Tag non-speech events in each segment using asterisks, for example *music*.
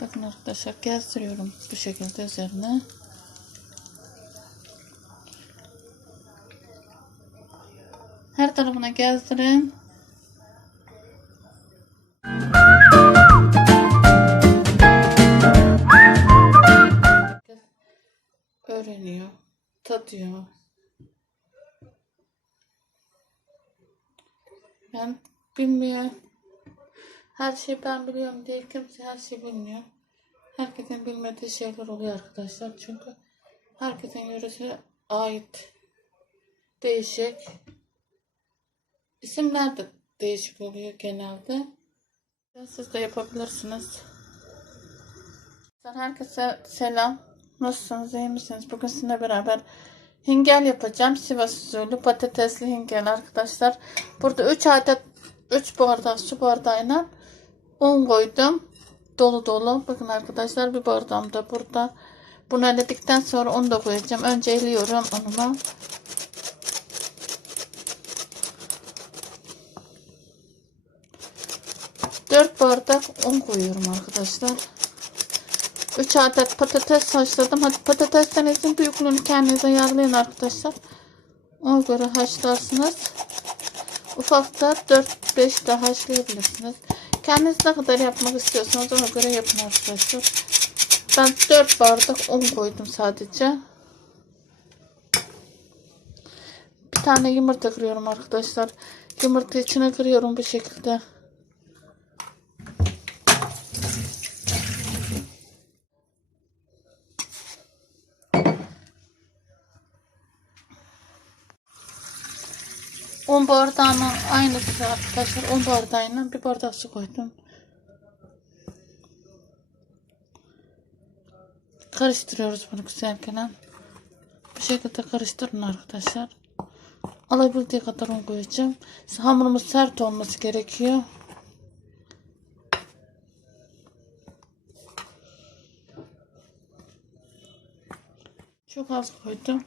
Bakın arkadaşlar gezdiriyorum bu şekilde üzerine. Her tarafına gezdirin. Öğreniyor, tadıyor. Ben bilmiyor. Her şeyi ben biliyorum diye kimse her şeyi bilmiyor. Herkesin bilmediği şeyler oluyor arkadaşlar. Çünkü herkesin yöresine ait değişik isimler de değişik oluyor genelde. Siz de yapabilirsiniz. Herkese selam. Nasılsınız? iyi misiniz? Bugün sizinle beraber hingel yapacağım. Sivas usulü patatesli hingel arkadaşlar. Burada 3 adet 3 bardak su bardağıyla un koydum. Dolu dolu. Bakın arkadaşlar bir bardağım da burada. Bunu eledikten sonra onu da koyacağım. Önce eliyorum unumu. Dört bardak un koyuyorum arkadaşlar. 3 adet patates haşladım. Hadi patateslerinizin büyüklüğünü kendinize ayarlayın arkadaşlar. Ona göre haşlarsınız. Ufakta 4-5 de haşlayabilirsiniz. Kendiniz ne kadar yapmak istiyorsanız ona göre yapın arkadaşlar. Ben 4 bardak un koydum sadece. Bir tane yumurta kırıyorum arkadaşlar. Yumurta içine kırıyorum bu şekilde. Un bardağının aynısı arkadaşlar. Un bardağıyla bir bardak su koydum. Karıştırıyoruz bunu güzelce. Bu şekilde karıştırın arkadaşlar. Alabildiği kadar un koyacağım. Hamurumuz sert olması gerekiyor. Çok az koydum.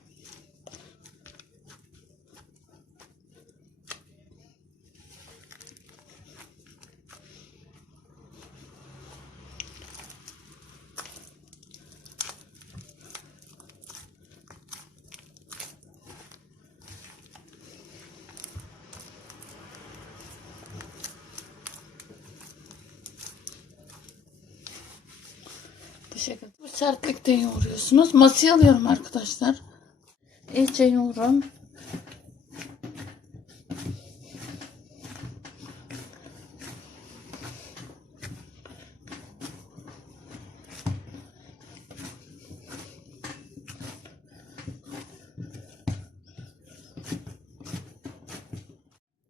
Şekilde bu sertlikte yoğuruyorsunuz. Masaya alıyorum arkadaşlar. İyice yoğurun.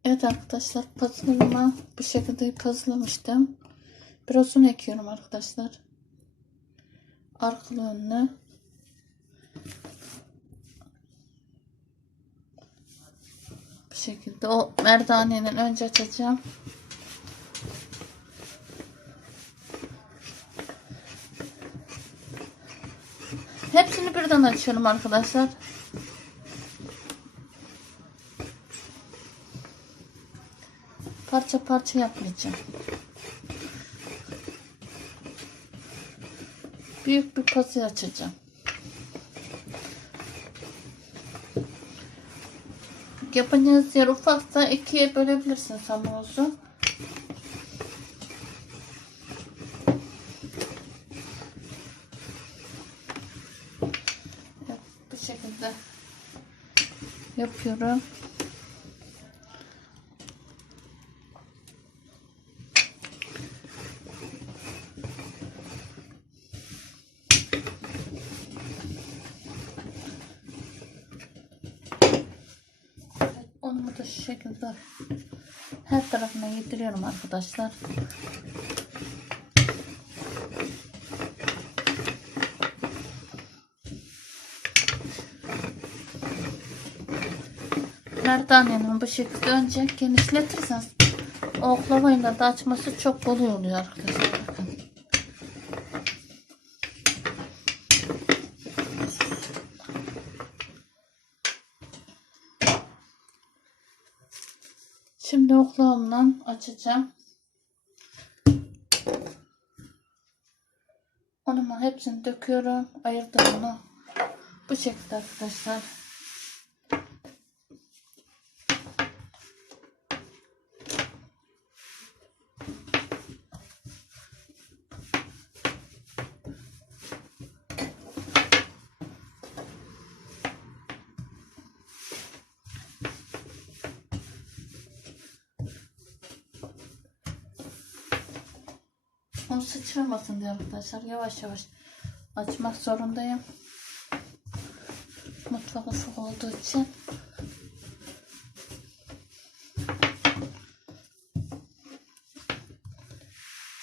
Evet arkadaşlar puzzle'ımı bu şekilde puzzle'lamıştım. Biraz un ekiyorum arkadaşlar arkalı önlü bu şekilde. O merdanenin önce açacağım. Hepsini birden açıyorum arkadaşlar. Parça parça yapmayacağım büyük bir pası açacağım. Yapacağınız yer ufaksa ikiye bölebilirsiniz hamurunuzu. Evet, bu şekilde yapıyorum. Onu da şekilde her tarafına yediriyorum arkadaşlar. Merdanenin bu şekilde önce genişletirseniz oklavayla da açması çok kolay oluyor arkadaşlar. Oklavamla açacağım. Unumu hepsini döküyorum. Ayırdım onu. Bu şekilde arkadaşlar. Onu sıçramasın diye arkadaşlar. Yavaş yavaş açmak zorundayım. Mutfak ufak olduğu için.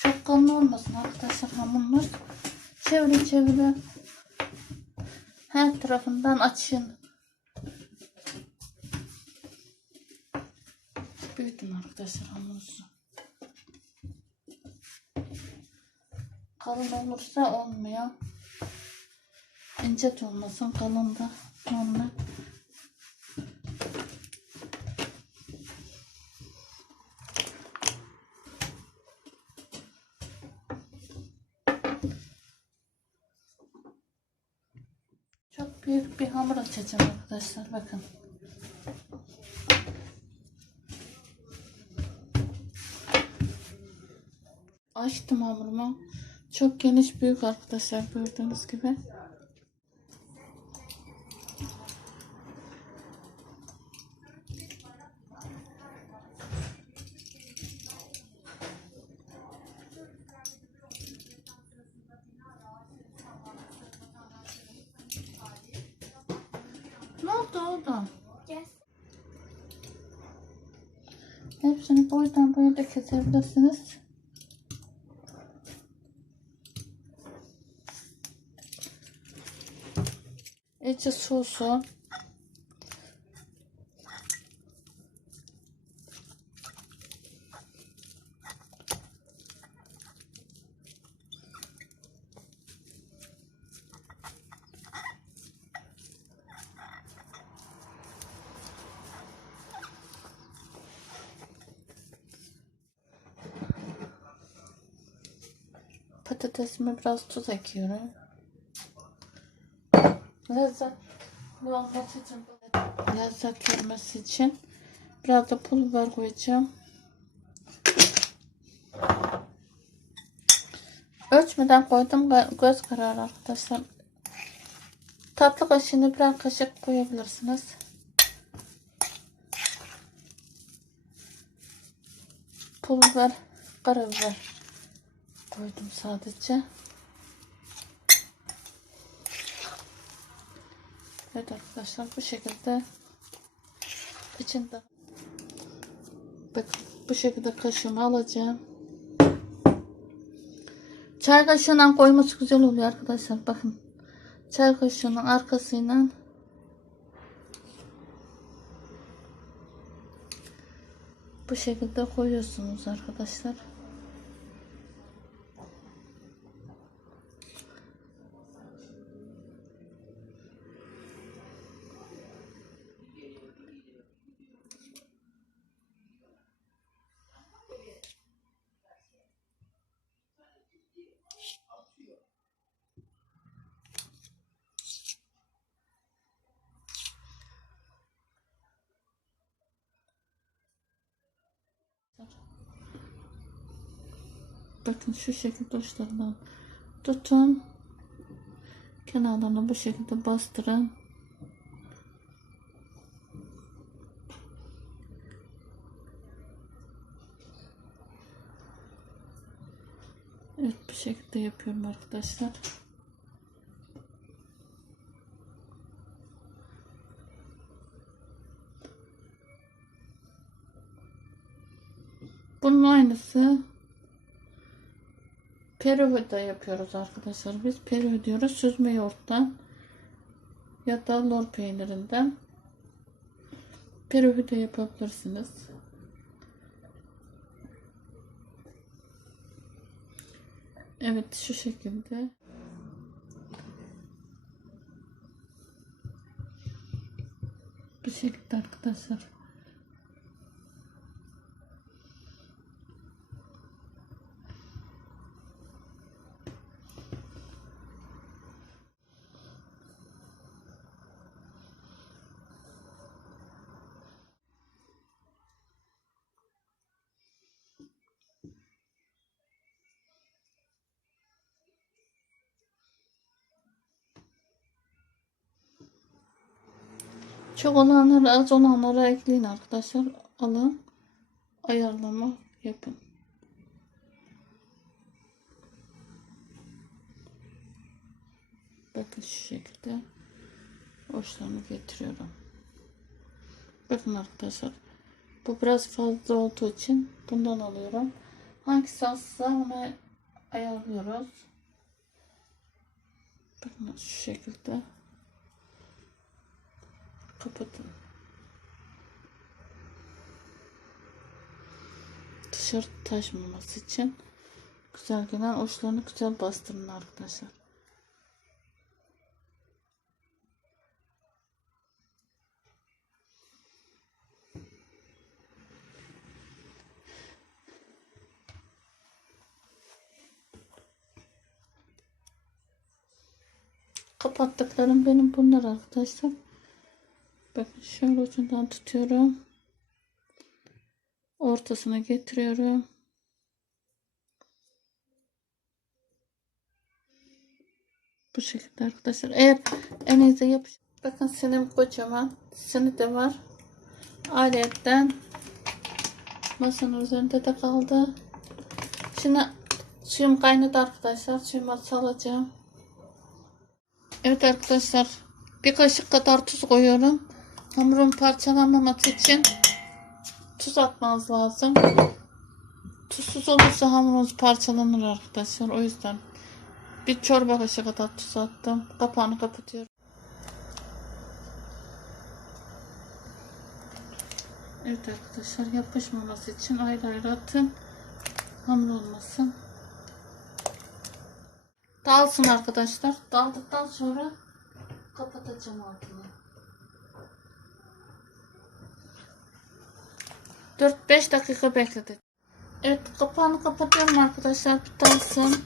Çok kalın olmasın arkadaşlar hamurumuz. Çevire çevire. Her tarafından açın. Büyütün arkadaşlar hamurunuzu. Kalın olursa olmuyor. İnce olmasın kalın da normal. Çok büyük bir hamur açacağım arkadaşlar bakın. Açtım hamurumu. Çok geniş büyük arkadaşlar gördüğünüz gibi. Ne oldu orada? Yes. Hepsini boydan boya da kesebilirsiniz. İyice soğusun. Patatesime biraz tuz ekliyorum. Lezzet olması için lezzet vermesi için biraz da pul biber koyacağım. Ölçmeden koydum Gö- göz kararı arkadaşlar. Tatlı kaşığını birer kaşık koyabilirsiniz. Pul biber, karabiber koydum sadece. Evet arkadaşlar bu şekilde içinde bakın bu şekilde kaşığımı alacağım. Çay kaşığından koyması güzel oluyor arkadaşlar. Bakın çay kaşığının arkasıyla bu şekilde koyuyorsunuz arkadaşlar. Bakın şu şekilde uçlarından tutun. Kenarlarına bu şekilde bastırın. Evet bu şekilde yapıyorum arkadaşlar. Bunun aynısı Peruvia'da yapıyoruz arkadaşlar. Biz Peru diyoruz. Süzme yoğurttan ya da lor peynirinden Peruvia'da yapabilirsiniz. Evet şu şekilde. Bu şekilde arkadaşlar. Çok olanları az olanlara ekleyin arkadaşlar. Alın. Ayarlama yapın. Bakın şu şekilde uçlarını getiriyorum. Bakın arkadaşlar. Bu biraz fazla olduğu için bundan alıyorum. Hangisi azsa onu ayarlıyoruz. Bakın şu şekilde. Kapatın. Dışarı taşmaması için güzel gelen uçlarını güzel bastırın arkadaşlar. Kapattıklarım benim bunlar arkadaşlar. Bakın şöyle ucundan tutuyorum. Ortasına getiriyorum. Bu şekilde arkadaşlar. Eğer elinizde yapış. Bakın sinim kocaman. Sini de var. Aletten masanın üzerinde de kaldı. Şimdi suyum kaynadı arkadaşlar. Suyumu salacağım. Evet arkadaşlar. Bir kaşık kadar tuz koyuyorum. Hamurun parçalanmaması için tuz atmanız lazım. Tuzsuz olursa hamurunuz parçalanır arkadaşlar. O yüzden bir çorba kaşığı kadar tuz attım. Kapağını kapatıyorum. Evet arkadaşlar yapışmaması için ayrı ayrı atın. Hamur olmasın. Dağılsın arkadaşlar. Dağıldıktan sonra kapatacağım altını. 4-5 dakika bekledik. Evet kapağını kapatıyorum arkadaşlar. Dağılsın.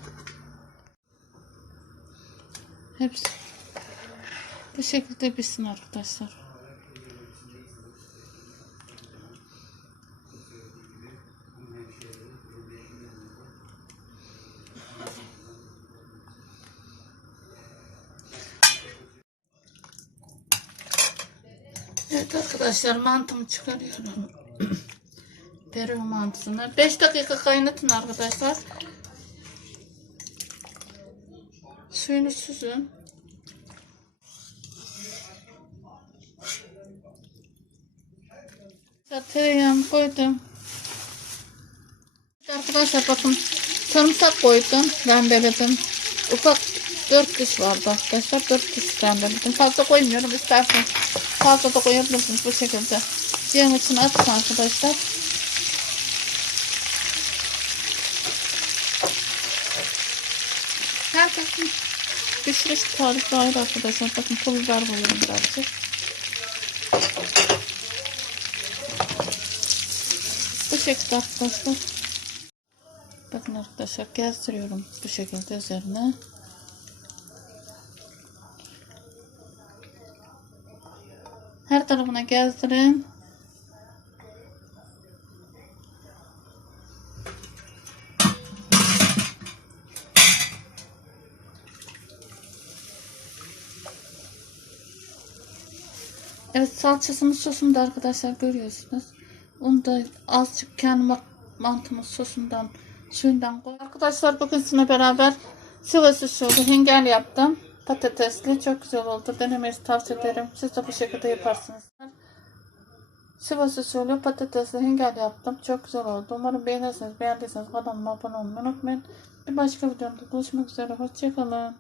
Hepsi bu şekilde bitsin arkadaşlar. Evet arkadaşlar mantımı çıkarıyorum. *clears throat* Peru mantısını. 5 dakika kaynatın arkadaşlar. Suyunu süzün. Tereyağımı koydum. Arkadaşlar bakın sarımsak koydum. Rendeledim. Ufak 4 diş vardı arkadaşlar. 4 diş rendeledim. Fazla koymuyorum. İsterseniz fazla da koyabilirsiniz bu şekilde. Yağın içine atın arkadaşlar. Herkesin pişiriş tarifi ayrı arkadaşlar. Bakın pul biber koyuyorum birazcık. Bu şekilde arkadaşlar. Bakın arkadaşlar gezdiriyorum bu şekilde üzerine. Her tarafına gezdirin. Evet salçasının sosunu da arkadaşlar görüyorsunuz. Onu da azıcık kendi mantımın sosundan suyundan koy. Arkadaşlar bugün sizinle beraber sıvı şöyle hingel yaptım. Patatesli çok güzel oldu. Denemenizi tavsiye ederim. Siz de bu şekilde yaparsınız. Sıvı şöyle patatesli hingel yaptım. Çok güzel oldu. Umarım beğenirsiniz. Beğendiyseniz kanalıma abone olmayı unutmayın. Bir başka videomda buluşmak üzere. Hoşçakalın.